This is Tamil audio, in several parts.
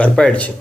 கருப்பாயிடுச்சு.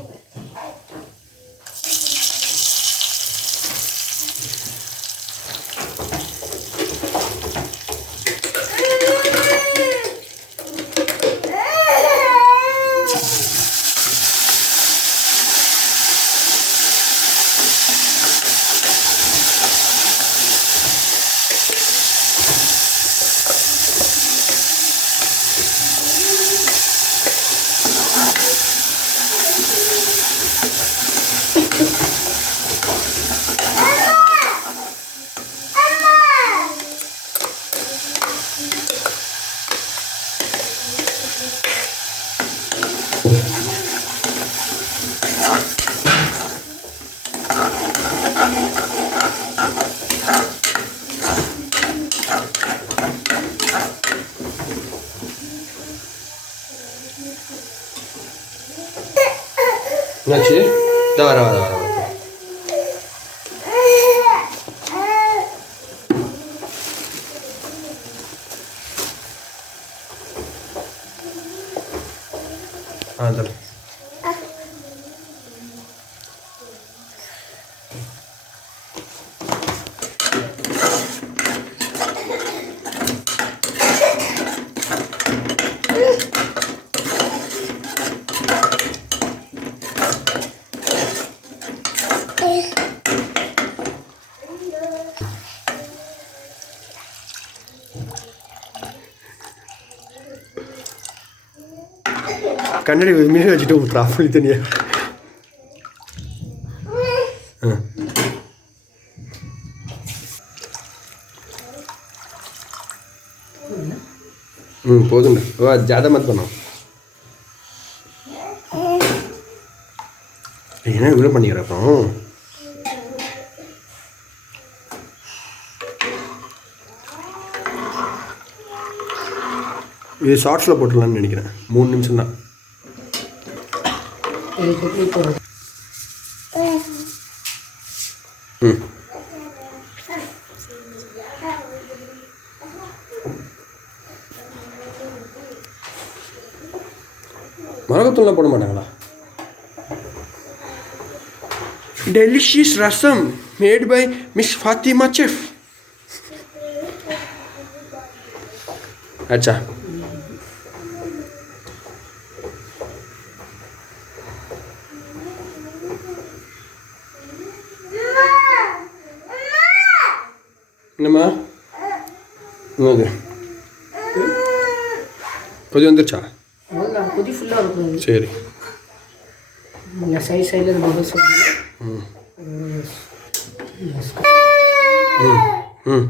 என்னாச்சு? வர வர வர தர கண்ணாடி மீன் வச்சுட்டு ஊற்றுறா புளி தண்ணியா. போதுங்க. ஓ ஜாதா மத் பண்ணோம். என்ன இவ்வளோ பண்ணிக்கிற அப்புறம்? இது ஷார்ட்ஸில் போட்டுடலான்னு நினைக்கிறேன். 3 நிமிஷம் தான். மிளகாத்தூள்லாம் போட மாட்டாங்களா? Delicious rasam made by Miss Fathima chef. अच्छा என்னம்மா ஓகே கொதி வந்துருச்சா? கொதி ஃபுல்லாக இருக்கும். சரி இந்த சைடில் பபுள்ஸ் ம்